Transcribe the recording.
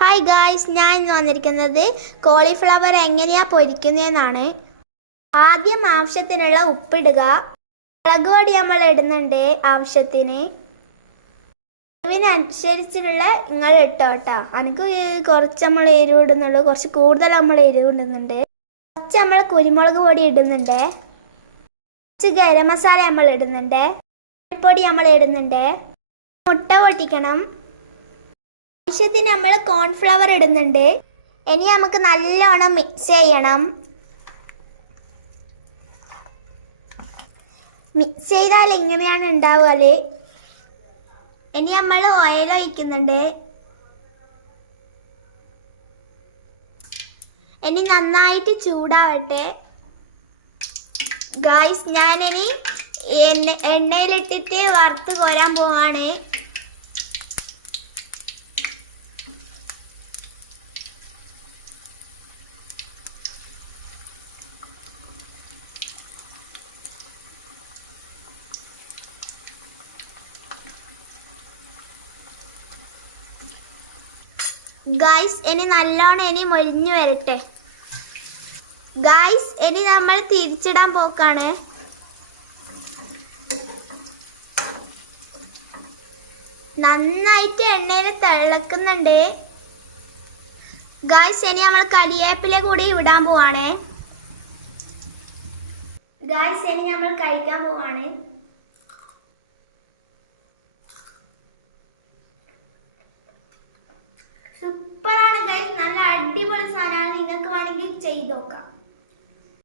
Hi guys, ഞാൻ ഇന്ന് വന്നിരിക്കുന്നത് കോളിഫ്ലവർ എങ്ങനെയാണ് പൊരിക്കുന്നതെന്നാണ്. ആദ്യം ആവശ്യത്തിനുള്ള ഉപ്പിടുക. മുളക് പൊടി നമ്മൾ ഇടുന്നുണ്ട് ആവശ്യത്തിന്. എരിവിനനുസരിച്ചുള്ള നിങ്ങൾ ഇട്ടോട്ടാ. എനിക്ക് കുറച്ച് നമ്മൾ എരിവ് ഇടുന്നുള്ളൂ, കുറച്ച് കൂടുതൽ നമ്മൾ എരിവ് ഇടുന്നുണ്ട്. കുറച്ച് നമ്മൾ കുരുമുളക് പൊടി ഇടുന്നുണ്ട്, കുറച്ച് ഗരം മസാല നമ്മൾ ഇടുന്നുണ്ട്, പൊടി നമ്മൾ ഇടുന്നുണ്ട്. മുട്ട പൊട്ടിക്കണം. ആവശ്യത്തിന് നമ്മൾ കോൺഫ്ലവർ ഇടുന്നുണ്ട്. ഇനി നമുക്ക് നല്ലോണം മിക്സ് ചെയ്യണം. മിക്സ് ചെയ്താൽ ഇങ്ങനെയാണ് ഉണ്ടാവുക. ഇനി നമ്മൾ ഓയിൽ ഒഴിക്കുന്നുണ്ട്. ഇനി നന്നായിട്ട് ചൂടാവട്ടെ. ഗായ്സ്, ഞാനിനി എണ്ണയിലിട്ടിട്ട് വറുത്ത് കോരാൻ പോവാണ്. ഗായ്സ്, ഇനി നല്ലോണം മൊരിഞ്ഞു വരട്ടെ. ഗായ്സ്, ഇനി നമ്മൾ തിരിച്ചിടാൻ പോക്കാണ്. നന്നായിട്ട് എണ്ണയിൽ തിളക്കുന്നുണ്ട്. ഗായ്സ്, ഇനി നമ്മൾ കരിവേപ്പില കൂടി ഇടാൻ പോവാണ്. ഗായ്സ്, ഇനി നമ്മൾ കഴിക്കാൻ പോവാണ്. സൂപ്പറാണ് ഗൈസ്, നല്ല അടിപൊളി സാധനമാണ്. നിങ്ങൾക്ക് വേണമെങ്കിൽ ചെയ്ത് നോക്കാം.